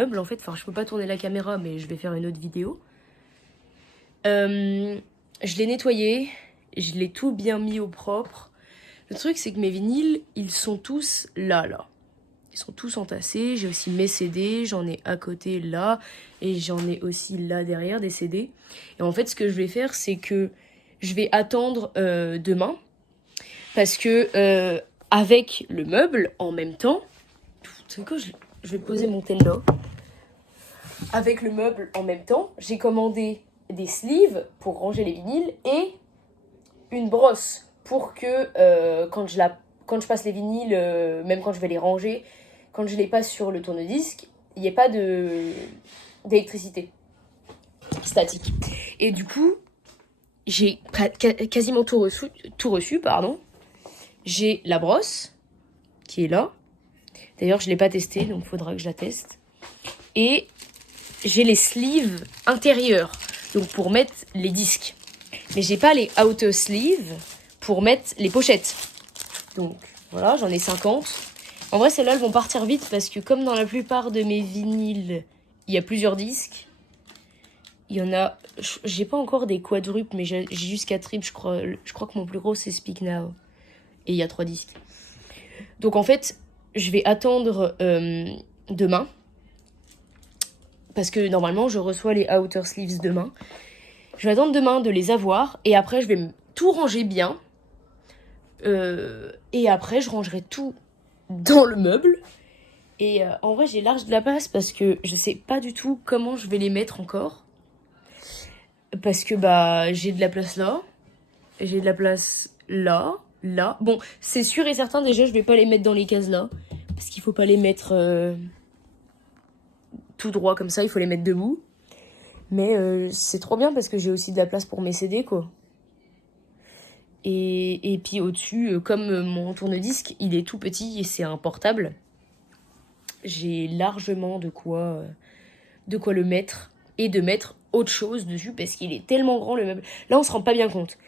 meuble en fait. Enfin, je peux pas tourner la caméra, mais je vais faire une autre vidéo. Je l'ai nettoyé, je l'ai tout bien mis au propre. Le truc, c'est que mes vinyles, ils sont tous là. Ils sont tous entassés. J'ai aussi mes CD, j'en ai à côté là, et j'en ai aussi là derrière des CD. Et en fait, ce que je vais faire, c'est que je vais attendre demain, parce que avec le meuble, en même temps, tu sais quoi, je vais poser mon tel là. Avec le meuble en même temps, j'ai commandé des sleeves pour ranger les vinyles et une brosse pour que quand je passe les vinyles, même quand je vais les ranger, quand je les passe sur le tourne-disque, il n'y ait pas d'électricité statique. Et du coup, j'ai quasiment tout reçu, pardon. J'ai la brosse qui est là. D'ailleurs, je ne l'ai pas testée, donc il faudra que je la teste. Et j'ai les sleeves intérieurs, donc pour mettre les disques. Mais j'ai pas les outer sleeves pour mettre les pochettes. Donc voilà, j'en ai 50. En vrai, celles-là, elles vont partir vite parce que comme dans la plupart de mes vinyles, il y a plusieurs disques. Il y en a... J'ai pas encore des quadruples, mais j'ai jusqu'à triple, je crois. Je crois que mon plus gros, c'est Speak Now. Et il y a 3 disques. Donc en fait, je vais attendre demain. Parce que normalement, je reçois les outer sleeves demain. Je vais attendre demain de les avoir. Et après, je vais tout ranger bien. Et après, je rangerai tout dans le meuble. Et en vrai, j'ai large de la place parce que je sais pas du tout comment je vais les mettre encore. Parce que bah, j'ai de la place là. J'ai de la place là. Là. Bon, c'est sûr et certain, déjà, je vais pas les mettre dans les cases là. Parce qu'il faut pas les mettre tout droit comme ça. Il faut les mettre debout. Mais c'est trop bien parce que j'ai aussi de la place pour mes CD, quoi. Et puis au-dessus, comme mon tourne-disque, il est tout petit et c'est un portable, j'ai largement de quoi le mettre et de mettre autre chose dessus parce qu'il est tellement grand le meuble. Là, on se rend pas bien compte.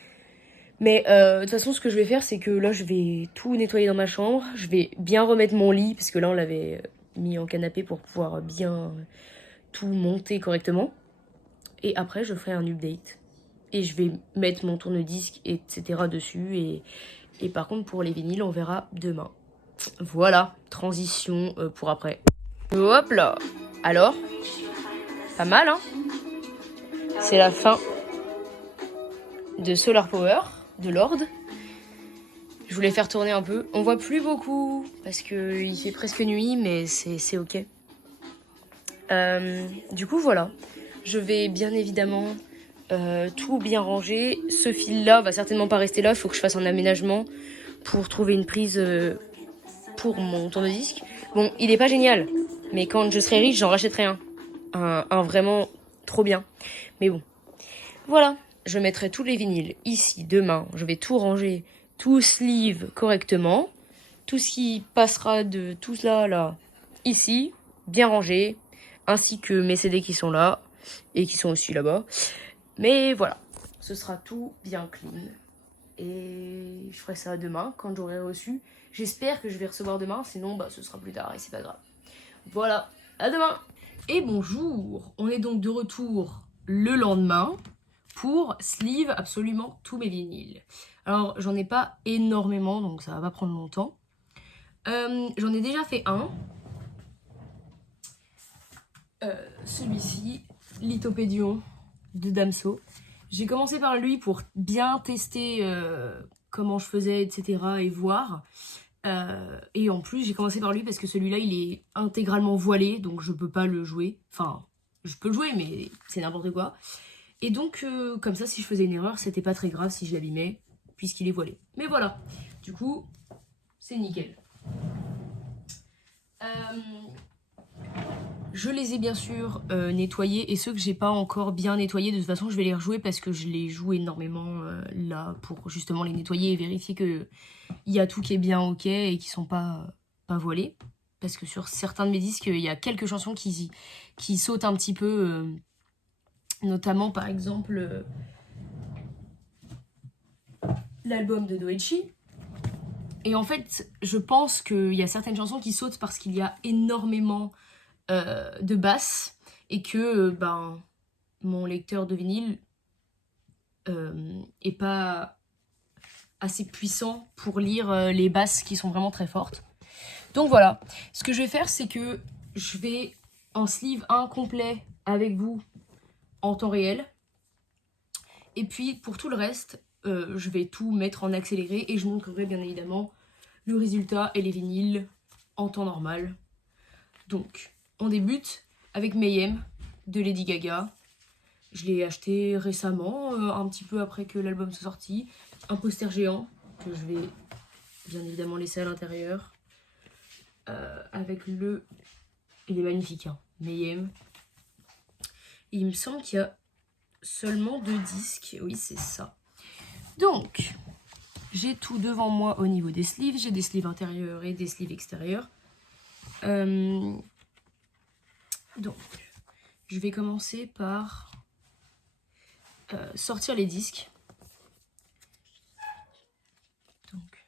Mais de toute façon, ce que je vais faire, c'est que là, je vais tout nettoyer dans ma chambre. Je vais bien remettre mon lit parce que là, on l'avait mis en canapé pour pouvoir bien tout monter correctement. Et après, je ferai un update. Et je vais mettre mon tourne-disque, etc. dessus. Et par contre, pour les vinyles, on verra demain. Voilà, transition pour après. Hop là. Alors, pas mal, hein? C'est la fin de Solar Power, de Lord. Je voulais faire tourner un peu. On voit plus beaucoup, parce qu'il fait presque nuit, mais c'est ok. Du coup, voilà. Je vais bien évidemment... tout bien rangé. Ce fil-là va certainement pas rester là. Il faut que je fasse un aménagement pour trouver une prise pour mon tourne-disque. Bon, il est pas génial, mais quand je serai riche, j'en rachèterai un vraiment trop bien. Mais bon, voilà. Je mettrai tous les vinyles ici demain. Je vais tout ranger, tout sleeve correctement. Tout ce qui passera de tout cela là, ici, bien rangé, ainsi que mes CD qui sont là et qui sont aussi là-bas. Mais voilà, ce sera tout bien clean. Et je ferai ça demain quand j'aurai reçu. J'espère que je vais recevoir demain, sinon bah, ce sera plus tard et c'est pas grave. Voilà, à demain. Et bonjour, on est donc de retour le lendemain pour sleeve absolument tous mes vinyles. Alors j'en ai pas énormément, donc ça va pas prendre longtemps. J'en ai déjà fait un. Celui-ci, Lithopédion de Damso. J'ai commencé par lui pour bien tester comment je faisais, etc. et voir. Et en plus, j'ai commencé par lui parce que celui-là, il est intégralement voilé, donc je peux pas le jouer. Enfin, je peux le jouer, mais c'est n'importe quoi. Et donc, comme ça, si je faisais une erreur, c'était pas très grave si je l'abîmais, puisqu'il est voilé. Mais voilà, du coup, c'est nickel. Je les ai bien sûr nettoyés et ceux que j'ai pas encore bien nettoyés, de toute façon je vais les rejouer parce que je les joue énormément là pour justement les nettoyer et vérifier qu'il y a tout qui est bien ok et qui sont pas voilés. Parce que sur certains de mes disques, il y a quelques chansons qui sautent un petit peu, notamment par exemple l'album de Doechi. Et en fait, je pense qu'il y a certaines chansons qui sautent parce qu'il y a énormément de basse et que ben, mon lecteur de vinyle est pas assez puissant pour lire les basses qui sont vraiment très fortes. Donc voilà, ce que je vais faire, c'est que je vais en sleeve un complet avec vous en temps réel. Et puis pour tout le reste, je vais tout mettre en accéléré et je montrerai bien évidemment le résultat et les vinyles en temps normal. Donc, on débute avec Mayhem de Lady Gaga. Je l'ai acheté récemment, un petit peu après que l'album soit sorti. Un poster géant que je vais bien évidemment laisser à l'intérieur. Avec le... Il est magnifique, hein, Mayhem. Et il me semble qu'il y a seulement 2 disques. Oui, c'est ça. Donc, j'ai tout devant moi au niveau des sleeves. J'ai des sleeves intérieurs et des sleeves extérieurs. Donc, je vais commencer par sortir les disques. Donc,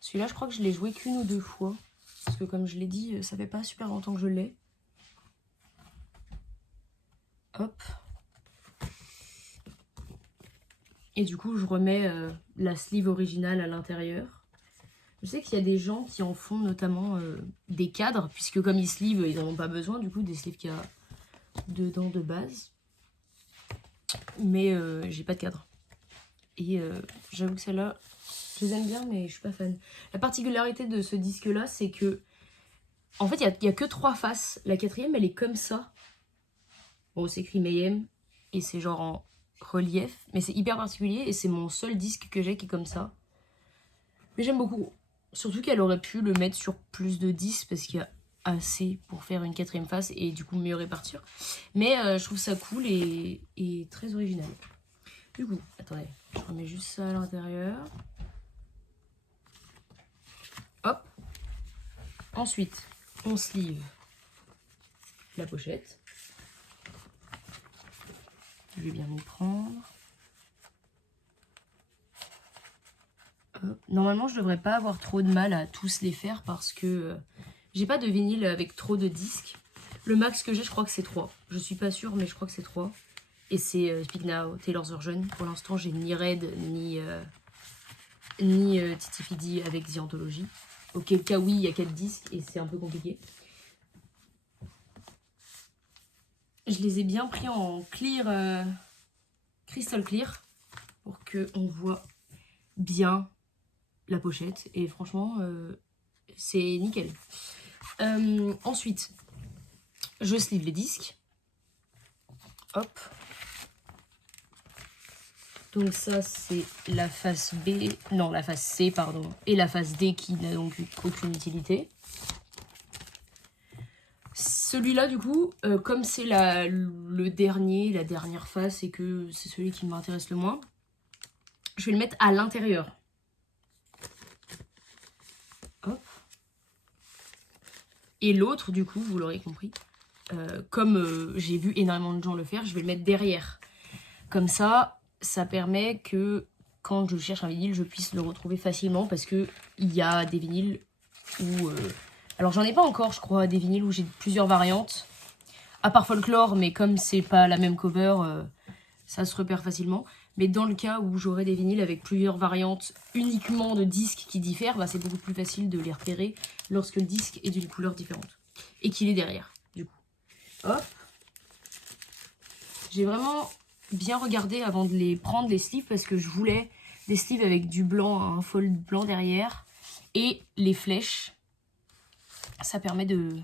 celui-là, je crois que je l'ai joué qu'une ou 2 fois. Parce que comme je l'ai dit, ça fait pas super longtemps que je l'ai. Hop. Et du coup, je remets la sleeve originale à l'intérieur. Je sais qu'il y a des gens qui en font notamment des cadres, puisque comme ils sleeve, ils n'en ont pas besoin du coup des sleeves qu'il y a dedans de base. Mais j'ai pas de cadre. Et j'avoue que celle-là, je les aime bien, mais je suis pas fan. La particularité de ce disque-là, c'est que en fait, il y a que 3 faces. La 4e, elle est comme ça. Bon, c'est écrit Mayhem, et c'est genre en relief, mais c'est hyper particulier, et c'est mon seul disque que j'ai qui est comme ça. Mais j'aime beaucoup. Surtout qu'elle aurait pu le mettre sur plus de 10 parce qu'il y a assez pour faire une 4e face et du coup mieux répartir. Mais je trouve ça cool et très original. Du coup, attendez, je remets juste ça à l'intérieur. Hop. Ensuite, on sleeve la pochette. Je vais bien m'y prendre. Hop. Normalement, je devrais pas avoir trop de mal à tous les faire parce que j'ai pas de vinyle avec trop de disques. Le max que j'ai, je crois que c'est 3. Je suis pas sûre, mais je crois que c'est 3. Et c'est Speak Now, Taylor's Version. Pour l'instant, j'ai ni Red, ni Titi Fidi avec The Anthology. Auquel cas, oui, il y a 4 disques et c'est un peu compliqué. Je les ai bien pris en clear, crystal clear, pour qu'on voit bien la pochette. Et franchement, c'est nickel. Ensuite, je sleeve les disques. Hop. Donc ça, c'est la face B, non, la face C, pardon, et la face D qui n'a donc aucune utilité. Celui-là, du coup, comme c'est la dernière face, et que c'est celui qui m'intéresse le moins, je vais le mettre à l'intérieur. Hop. Et l'autre, du coup, vous l'aurez compris, comme j'ai vu énormément de gens le faire, je vais le mettre derrière. Comme ça, ça permet que quand je cherche un vinyle, je puisse le retrouver facilement parce que il y a des vinyles où... Alors j'en ai pas encore, je crois, des vinyles où j'ai plusieurs variantes. À part Folklore, mais comme c'est pas la même cover, ça se repère facilement. Mais dans le cas où j'aurais des vinyles avec plusieurs variantes uniquement de disques qui diffèrent, bah, c'est beaucoup plus facile de les repérer lorsque le disque est d'une couleur différente. Et qu'il est derrière, du coup. Hop. J'ai vraiment bien regardé avant de les prendre, les sleeves, parce que je voulais des sleeves avec du blanc, un fold blanc derrière. Et les flèches. Ça permet de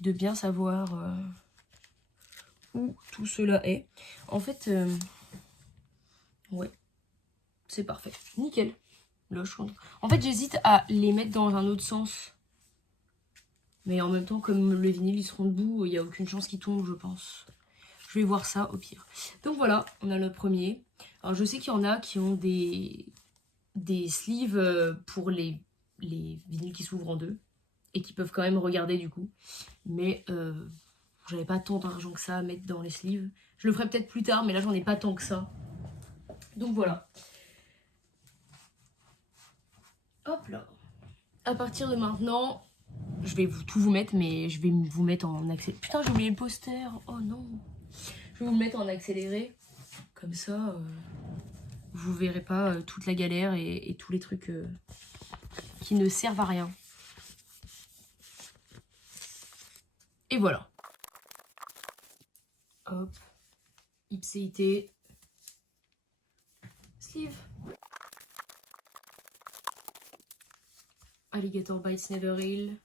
bien savoir où tout cela est. En fait, ouais, c'est parfait. Nickel. Là, en fait, j'hésite à les mettre dans un autre sens. Mais en même temps, comme le vinyle, ils seront debout, il n'y a aucune chance qu'ils tombent, je pense. Je vais voir ça au pire. Donc voilà, on a le premier. Alors, je sais qu'il y en a qui ont des sleeves pour les vinyles qui s'ouvrent en deux. Et qui peuvent quand même regarder du coup. Mais j'avais pas tant d'argent que ça à mettre dans les sleeves. Je le ferai peut-être plus tard, mais là j'en ai pas tant que ça. Donc voilà. Hop là. À partir de maintenant, je vais tout vous mettre, mais je vais vous mettre en accéléré. Putain, j'ai oublié le poster. Oh non. Je vais vous le mettre en accéléré. Comme ça, vous verrez pas toute la galère et tous les trucs qui ne servent à rien. Et voilà. Hop. Ipséité. Sleeve. Alligator Bites Never Heal.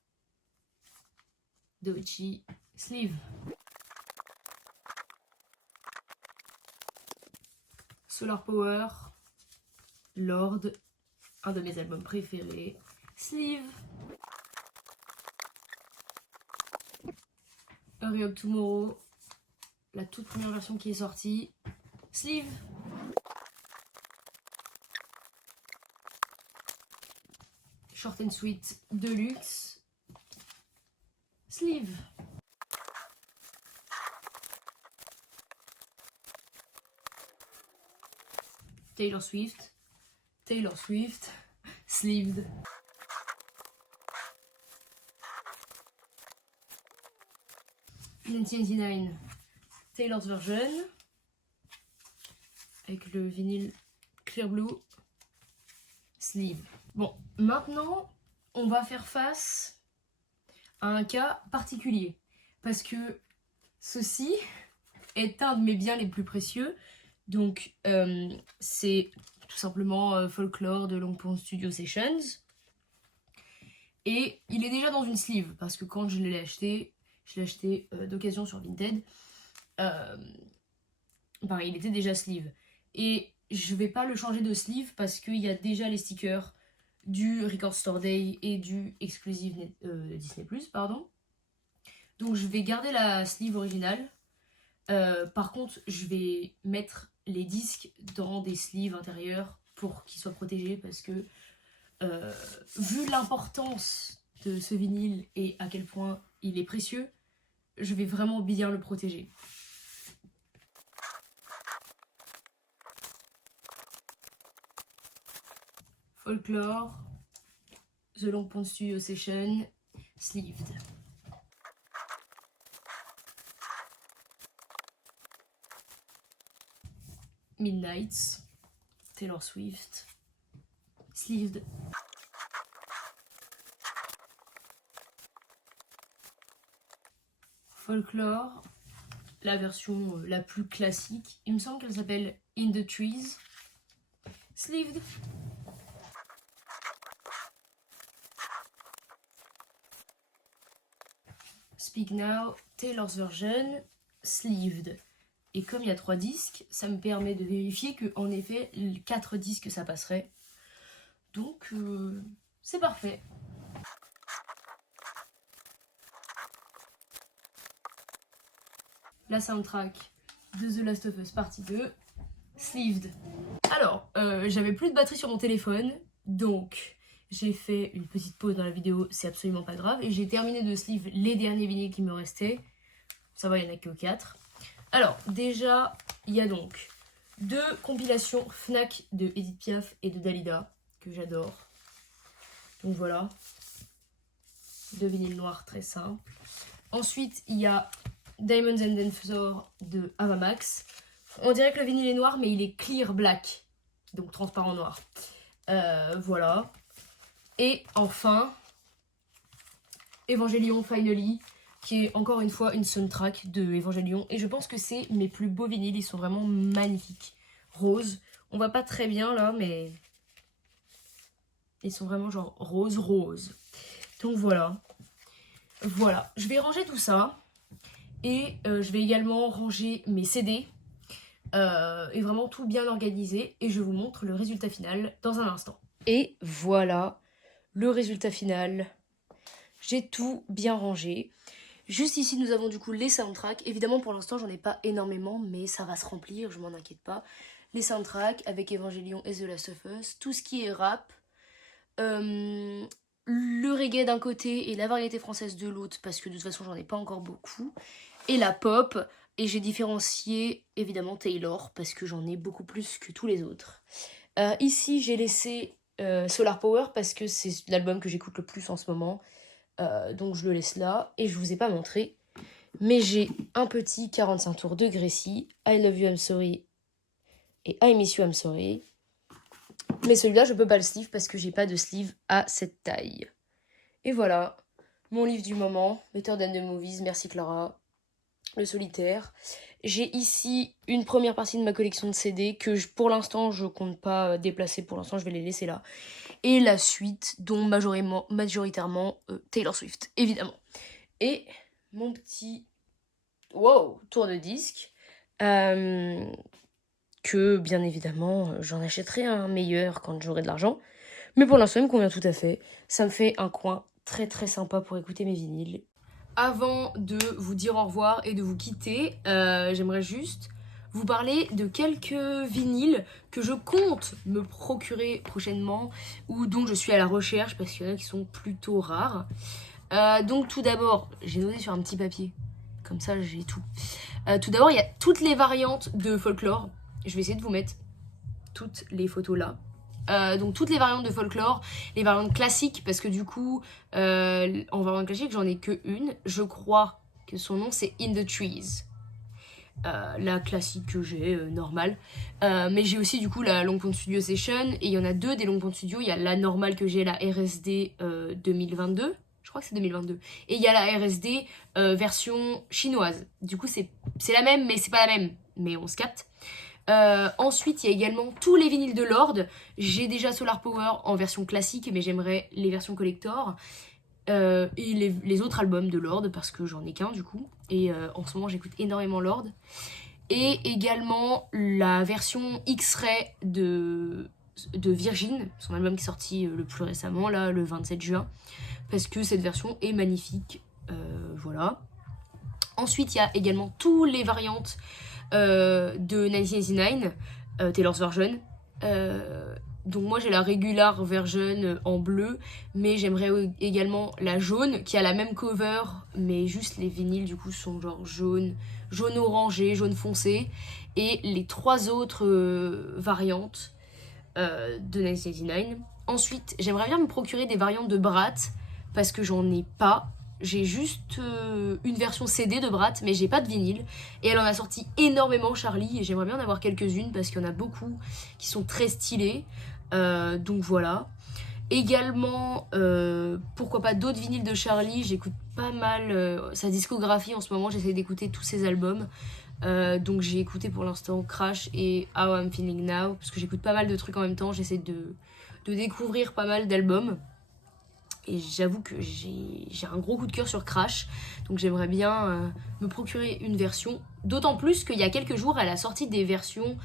Doichi. Sleeve. Solar Power. Lord. Un de mes albums préférés. Sleeve. Hurry Up Tomorrow. La toute première version qui est sortie. Sleeve. Short and Sweet Deluxe. Sleeve. Taylor Swift. Taylor Swift. Sleeved. (1999) Taylor's Version. Avec le vinyle Clear Blue. Sleeve. Bon, maintenant, on va faire face à un cas particulier. Parce que ceci est un de mes biens les plus précieux. Donc, c'est tout simplement Folklore de Long Pond Studio Sessions. Et il est déjà dans une sleeve. Parce que quand je l'ai acheté, d'occasion sur Vinted. Il était déjà sleeve. Et je vais pas le changer de sleeve parce qu'il y a déjà les stickers du Record Store Day et du Exclusive Disney+, pardon. Donc je vais garder la sleeve originale. Par contre, je vais mettre les disques dans des sleeves intérieurs pour qu'ils soient protégés parce que vu l'importance de ce vinyle et à quel point il est précieux, je vais vraiment bien le protéger. Folklore, The Long Pond Studio Session, Sleeved. Midnights, Taylor Swift, Sleeved. Folklore, la version la plus classique. Il me semble qu'elle s'appelle In the Trees. Sleeved. Speak Now, Taylor's Version, Sleeved. Et comme il y a 3 disques, ça me permet de vérifier que en effet, 4 disques ça passerait. Donc, c'est parfait. La soundtrack de The Last of Us Partie 2, Sleeved. Alors, j'avais plus de batterie sur mon téléphone, donc j'ai fait une petite pause dans la vidéo, c'est absolument pas grave. Et j'ai terminé de sleeve les derniers vinyles qui me restaient. Ça va, il n'y en a que 4. Alors, déjà, il y a donc 2 compilations Fnac de Edith Piaf et de Dalida, que j'adore. Donc voilà, 2 vinyles noirs très simples. Ensuite, il y a Diamonds and Dancer de Avamax. On dirait que le vinyle est noir, mais il est clear black, donc transparent noir. Voilà. Et enfin, Evangelion Finally, qui est encore une fois une soundtrack de Evangelion. Et je pense que c'est mes plus beaux vinyles, ils sont vraiment magnifiques. Rose, on voit pas très bien là, mais ils sont vraiment genre rose. Donc voilà. Voilà, je vais ranger tout ça. Et je vais également ranger mes CD. Et vraiment tout bien organisé. Et je vous montre le résultat final dans un instant. Et voilà le résultat final. J'ai tout bien rangé. Juste ici, nous avons du coup les soundtracks. Évidemment, pour l'instant, j'en ai pas énormément, mais ça va se remplir, je m'en inquiète pas. Les soundtracks avec Evangelion et The Last of Us. Tout ce qui est rap. Le reggae d'un côté et la variété française de l'autre, parce que de toute façon, j'en ai pas encore beaucoup. Et la pop. Et j'ai différencié, évidemment, Taylor, parce que j'en ai beaucoup plus que tous les autres. Ici, j'ai laissé Solar Power parce que c'est l'album que j'écoute le plus en ce moment. Donc je le laisse là. Et je vous ai pas montré. Mais j'ai un petit 45 tours de Gracie, I Love You, I'm Sorry et I Miss You, I'm Sorry. Mais celui-là, je peux pas le sleeve parce que j'ai pas de sleeve à cette taille. Et voilà, mon livre du moment, Better Than the Movies, merci Clara, le solitaire. J'ai ici une première partie de ma collection de CD que pour l'instant je compte pas déplacer, pour l'instant je vais les laisser là. Et la suite dont majoritairement Taylor Swift, évidemment. Et mon petit tour de disque, que bien évidemment j'en achèterai un meilleur quand j'aurai de l'argent. Mais pour l'instant il me convient tout à fait, ça me fait un coin très très sympa pour écouter mes vinyles. Avant de vous dire au revoir et de vous quitter, j'aimerais juste vous parler de quelques vinyles que je compte me procurer prochainement ou dont je suis à la recherche parce qu'il y en a qui sont plutôt rares. Donc tout d'abord, j'ai noté sur un petit papier, comme ça j'ai tout. Tout d'abord, il y a toutes les variantes de folklore. Je vais essayer de vous mettre toutes les photos là. Donc toutes les variantes de folklore, les variantes classiques, parce que du coup, en variante classique, j'en ai que une. Je crois que son nom, c'est In the Trees. La classique que j'ai, normale. Mais j'ai aussi du coup la Longpoint Studio Session, et il y en a deux des Longpoint Studio. Il y a la normale que j'ai, la RSD 2022. Je crois que c'est 2022. Et il y a la RSD version chinoise. Du coup, c'est la même, mais c'est pas la même. Mais on se capte. Ensuite, il y a également tous les vinyles de Lord. J'ai déjà Solar Power en version classique, mais j'aimerais les versions collector. Et les autres albums de Lord, parce que j'en ai qu'un du coup. Et en ce moment, j'écoute énormément Lord. Et également la version X-Ray de Virgin, son album qui est sorti le plus récemment, là, le 27 juin. Parce que cette version est magnifique. Voilà. Ensuite, il y a également toutes les variantes de 1999, Taylor's Version. Donc moi j'ai la regular version en bleu, mais j'aimerais également la jaune qui a la même cover, mais juste les vinyles du coup sont genre jaune orangé, jaune foncé, et les trois autres variantes de 1999. Ensuite j'aimerais bien me procurer des variantes de Brat parce que j'en ai pas. J'ai juste une version CD de Brat, mais j'ai pas de vinyle. Et elle en a sorti énormément, Charlie, et j'aimerais bien en avoir quelques-unes parce qu'il y en a beaucoup qui sont très stylées. Donc voilà. Également, pourquoi pas d'autres vinyles de Charlie. J'écoute pas mal sa discographie en ce moment, j'essaie d'écouter tous ses albums. Donc j'ai écouté pour l'instant Crash et How I'm Feeling Now, parce que j'écoute pas mal de trucs en même temps, j'essaie de découvrir pas mal d'albums. Et j'avoue que j'ai un gros coup de cœur sur Crash, donc j'aimerais bien me procurer une version. D'autant plus qu'il y a quelques jours, elle a sorti des versions,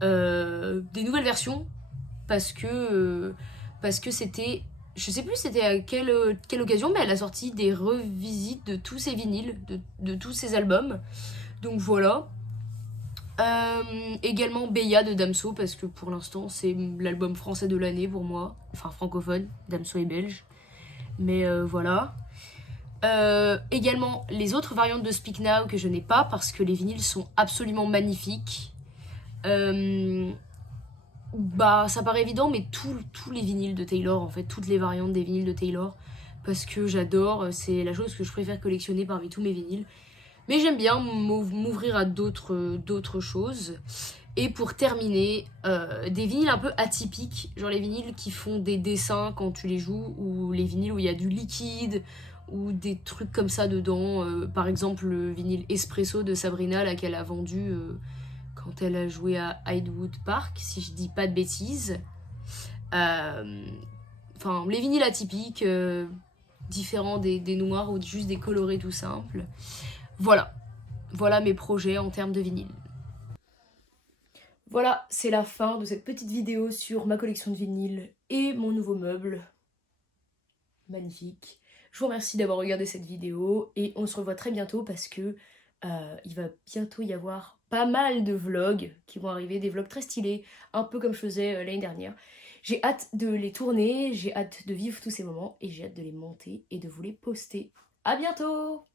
des nouvelles versions, parce que c'était, je sais plus c'était à quelle occasion, mais elle a sorti des revisites de tous ses vinyles, de tous ses albums. Donc voilà. Également Beya de Damso, parce que pour l'instant c'est l'album français de l'année pour moi, enfin francophone, Damso est belge. Mais voilà. Également les autres variantes de Speak Now que je n'ai pas parce que les vinyles sont absolument magnifiques. Bah ça paraît évident, mais tous les vinyles de Taylor, en fait, toutes les variantes des vinyles de Taylor, parce que j'adore, c'est la chose que je préfère collectionner parmi tous mes vinyles. Mais j'aime bien m'ouvrir à d'autres choses. Et pour terminer, des vinyles un peu atypiques, genre les vinyles qui font des dessins quand tu les joues, ou les vinyles où il y a du liquide, ou des trucs comme ça dedans. Par exemple, le vinyle Espresso de Sabrina, là, qu'elle a vendu quand elle a joué à Hidewood Park, si je dis pas de bêtises. Enfin, les vinyles atypiques, différents des noirs ou juste des colorés tout simples. Voilà mes projets en termes de vinyle. Voilà, c'est la fin de cette petite vidéo sur ma collection de vinyles et mon nouveau meuble. Magnifique. Je vous remercie d'avoir regardé cette vidéo et on se revoit très bientôt parce que il va bientôt y avoir pas mal de vlogs qui vont arriver, des vlogs très stylés, un peu comme je faisais l'année dernière. J'ai hâte de les tourner, j'ai hâte de vivre tous ces moments et j'ai hâte de les monter et de vous les poster. À bientôt!